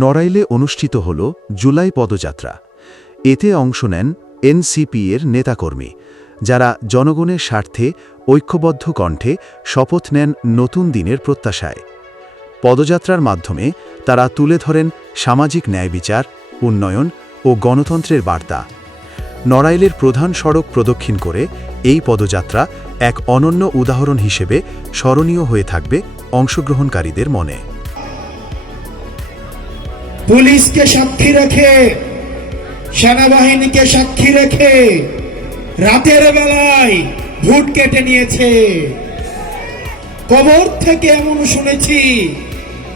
নড়াইলে অনুষ্ঠিত হল জুলাই পদযাত্রা। এতে অংশ নেন এনসিপি-এর নেতাকর্মী, যারা জনগণের স্বার্থে ঐক্যবদ্ধ কণ্ঠে শপথ নেন নতুন দিনের প্রত্যাশায়। পদযাত্রার মাধ্যমে তারা তুলে ধরেন সামাজিক ন্যায়বিচার, উন্নয়ন ও গণতন্ত্রের বার্তা। নড়াইলের প্রধান সড়ক প্রদক্ষিণ করে এই পদযাত্রা এক অনন্য উদাহরণ হিসেবে স্মরণীয় হয়ে থাকবে অংশগ্রহণকারীদের মনে। পুলিশকে সাক্ষী রেখে, সেনাবাহিনীকে সাক্ষী রেখে রাতের বেলায় ভোট কেটে নিয়েছে। কবর থেকে এমন শুনেছি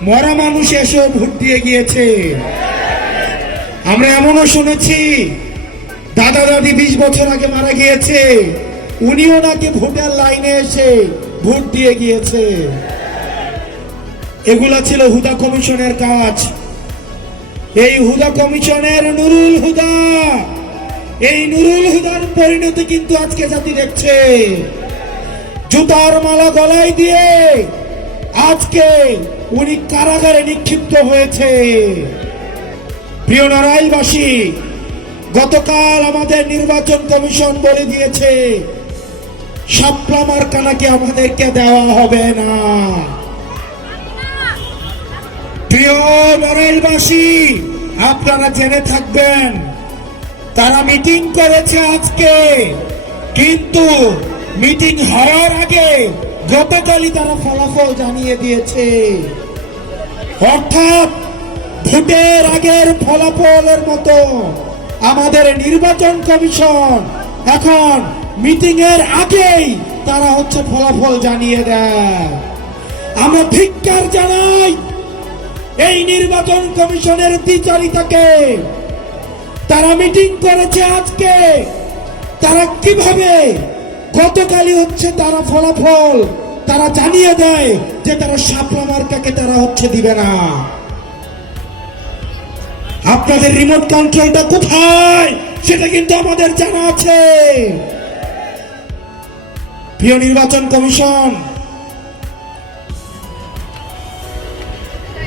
মরা মানুষ এসেও ভোট দিয়ে গিয়েছে। আমরা এমনও শুনেছি দাদা দাদি 20 বছর আগে মারা গিয়েছে, উনিও নাকি ভোটার লাইনে এসে ভোট দিয়ে গিয়েছে। এগুলা ছিল হুদা কমিশনের কাজ। এই হুদা কমিশনের নুরুল হুদা, এই নুরুল হুদার পরিণতি কিন্তু আজকে জাতি দেখছে। জুতার মালা গলায় দিয়ে আজকে উনি কারাগারে নিক্ষিপ্ত হয়েছে। প্রিয় নড়াইলবাসী, গতকাল আমাদের নির্বাচন কমিশন বলে দিয়েছে শাপলা মার্কা নাকি আমাদেরকে দেওয়া হবে না। প্রিয় নড়াইলবাসী, আপনারা জেনে থাকবেন তারা মিটিং করেছে আজকে, কিন্তু মিটিং হওয়ার আগে গতকালই তারা ফলাফল জানিয়ে দিয়েছে। অর্থাৎ ভোটের আগের ফলাফলের মতো আমাদের নির্বাচন কমিশন এখন মিটিং এর আগেই তারা ফলাফল জানিয়ে দেয়। আমরা ধিক্কার জানাই এই নির্বাচন কমিশনের দ্বিচারিতাকে। তারা মিটিং করেছে আজকে, তারা কিভাবে গতকালই তারা ফলাফল তারা জানিয়ে দেয় যে তারা শাপলা মার্কাকে তারা দিবে না। আপনাদের রিমোট কন্ট্রোলটা কোথায় সেটা কিন্তু আমাদের জানা আছে। প্রিয় নির্বাচন কমিশন,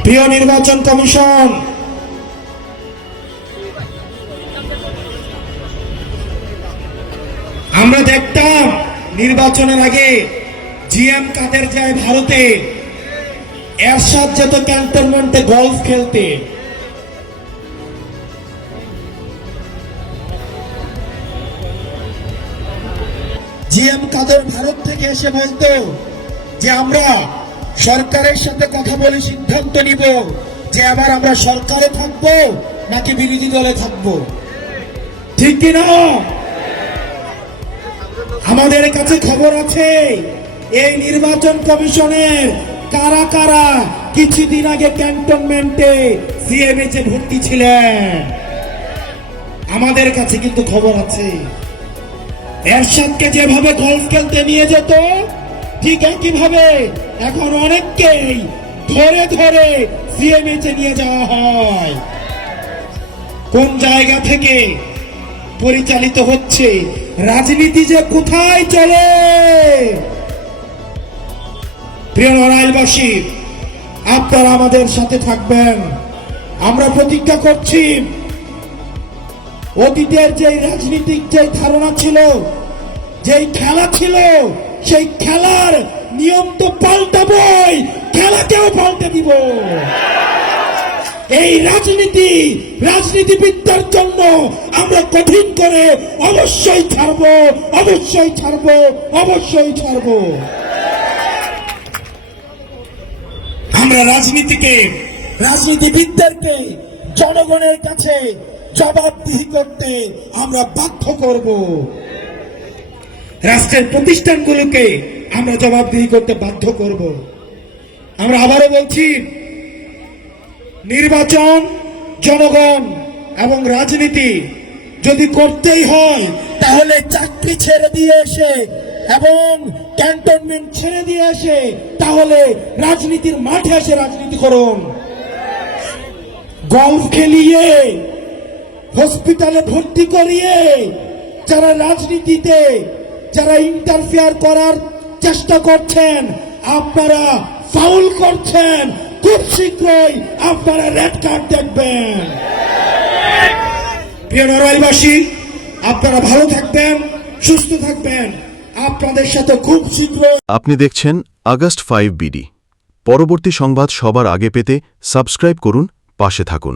প্রিয় নির্বাচন কমিশন, আমরা দেখতাম নির্বাচনের আগে জিএম কাদের যায় ভারতে, এরশাদ যেত ক্যান্টনমেন্টে গলফ খেলতে। জিএম কাদের ভারত থেকে এসে বলতো যে আমরা সরকারের সাথে কথা বলে সিদ্ধান্ত নিব যে আবার আমরা সরকারে থাকবো নাকি বিরোধী দলে থাকবো। ঠিক কিনা? আমাদের কাছে খবর আছে এই নির্বাচন কমিশনের কারা কারা কিছুদিন আগে ক্যান্টনমেন্টে সিএমএইচে ভর্তি ছিলেন। আমাদের কাছে কিন্তু খবর আছে। এরশাদকে যেভাবে গলফ খেলতে নিয়ে যেত, ঠিক একইভাবে এখন অনেককেই ধরে ধরে সিএমএইচে নিয়ে যাওয়া হয়। কোন জায়গা থেকে পরিচালিত হচ্ছে রাজনীতি যে কোথায় চলে। প্রিয় নড়াইলবাসী, আপনারা আমাদের সাথে থাকবেন। আমরা প্রতিজ্ঞা করছি অতীতের যে রাজনীতিক যে ধারণা ছিল, যেই খেলা ছিল, সেই খেলার নিয়ম তো পাল্টাবই, খেলাকেও পাল্টে দিব। এই রাজনীতিবিদদের জন্য আমরা কঠিন করে অবশ্যই ছাড়বো, অবশ্যই ছাড়বো, অবশ্যই ছাড়বো। আমরা রাজনীতিবিদদেরকে জনগণের কাছে জবাবদিহি করতে আমরা বাধ্য করব। রাষ্ট্রের প্রতিষ্ঠানগুলোকে আমরা জবাবদিহি করতে বাধ্য করব। আমরা আবারও বলছি, নির্বাচন, জনগণ এবং রাজনীতি যদি করতেই হয় তাহলে চাকরি ছেড়ে দিয়ে এসে এবং ক্যান্টনমেন্ট ছেড়ে দিয়ে এসে তাহলে রাজনীতির মাঠে এসে রাজনীতি করুন। গলফ খেলিয়ে, হসপিটালে ভর্তি করিয়ে যারা রাজনীতিতে যারা ইন্টারফেয়ার করার চেষ্টা করছেন, আপনারা ফাউল করছেন। খুব শীঘ্রই আপনারা রেড কার্ড দেখবেন। প্রিয় নড়াইলবাসী, আপনারা ভালো থাকবেন, সুস্থ থাকবেন। আপনাদের সাথে খুব শীঘ্র। আপনি দেখছেন আগস্ট 5 বিডি। পরবর্তী সংবাদ সবার আগে পেতে সাবস্ক্রাইব করুন, পাশে থাকুন।